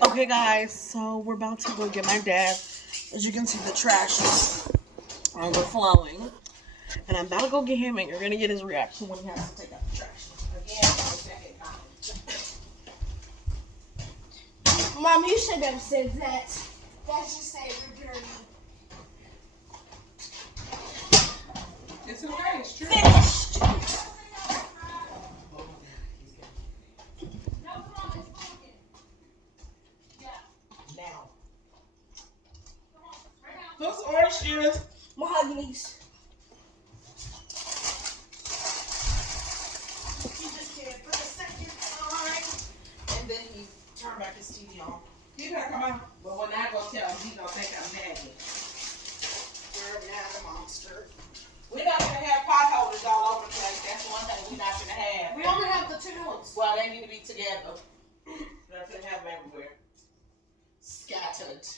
Okay, guys, so we're about to go get my dad. As you can see, the trash is overflowing. And I'm about to go get him, and you're going to get his reaction when he has to take out the trash. Again, Mom, you should have said that. That's just say we're dirty. It's okay, it's true. Finished. Now. Those orange juice. Mahogany's. He just did it for the second time. And then he turned back his TV on. He better come out. But when I go tell him, he gonna think I'm nagging. We're now the monster. We're not gonna have potholders all over the place. That's one thing we're not gonna have. We only have the two ones. Well, they need to be together. We're not gonna have them everywhere. Scattered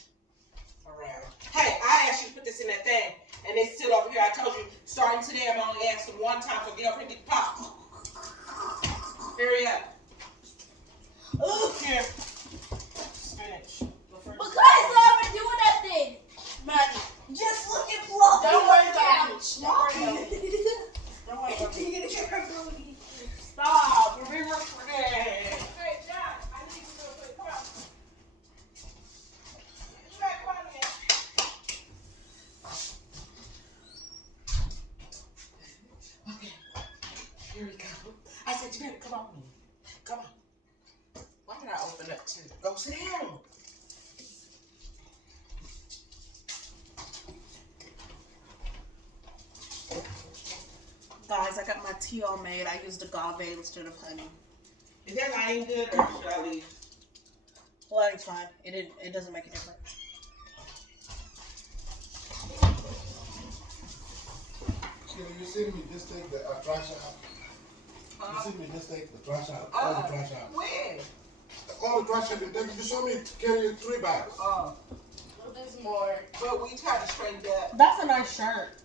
around. Hey, I asked you to put this in that thing, and it's still over here. I told you, starting today, I'm only asking one time, so get over here and get the pop. Hurry up. Here. Spinach. Because I haven't doing nothing. Money. Just look at Fluffy. Don't worry on the about couch. it. Don't worry about it. Don't worry about it. Stop. Stop. Remember forget. Hey, John, I need to go play pop. Okay, here we go. I said, you better come on. Come on. Why did I open up too? Go sit down. Guys, I got my tea all made. I used agave instead of honey. Is that lighting good or should I leave? Well, that's fine. It doesn't make a difference. You send me this take the trash out. You send me this take the trash out. All the trash out. When? All the trash out. You saw me carry 3 bags. Oh. There's more. But we tried to straighten that. That's a nice shirt.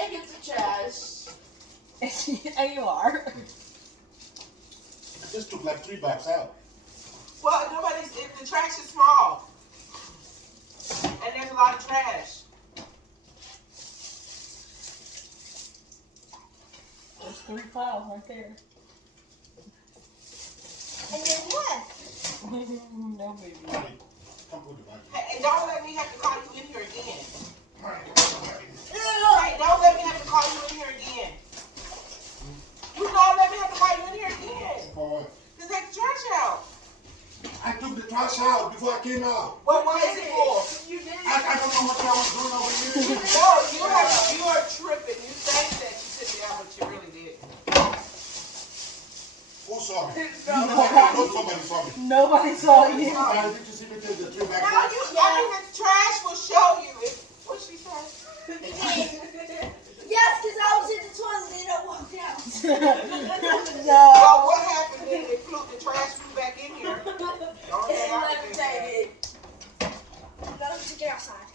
And get the trash. And you are. I just took like 3 bags out. Well, the trash is small. And there's a lot of trash. There's 3 files right there. And then what? No baby. Come put the bag. Hey, and don't let me have to call you in here again. Ew. Hey, don't let me have to call you in here again. You don't let me have to call you in here again. For what? To take the trash out. I took the trash out before I came out. What is it for? You did it. I don't know what I was doing over here. No, you are tripping. You think that you took it out, but you really didn't. Who saw me? I know somebody saw me. Nobody saw you. Did you see me take the 3 bags No, out? the trash will show you. What she said? Yes, because I was in the toilet and I walked out. No. So what happened then? The trash flew back in here. Don't And think I can do that. levitated. Gotta take it outside.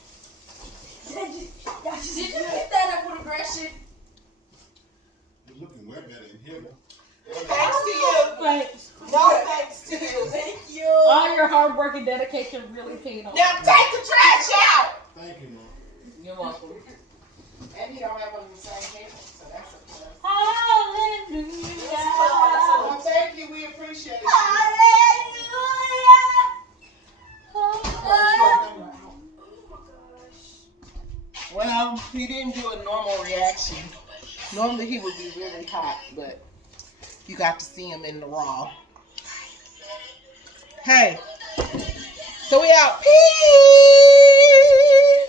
Did you pick that up with aggression? You're looking way better in here. Thanks to you. Thanks. No thanks to you. Thank you. All your hard work and dedication really paid off. Now take the trash out. Thank you, Mom. You're welcome. And you don't have one of the same cable, so that's a plus. Hallelujah. Well, thank you. We appreciate it. Well, he didn't do a normal reaction. Normally he would be really hot, but you got to see him in the raw. Hey, so we out. Peace.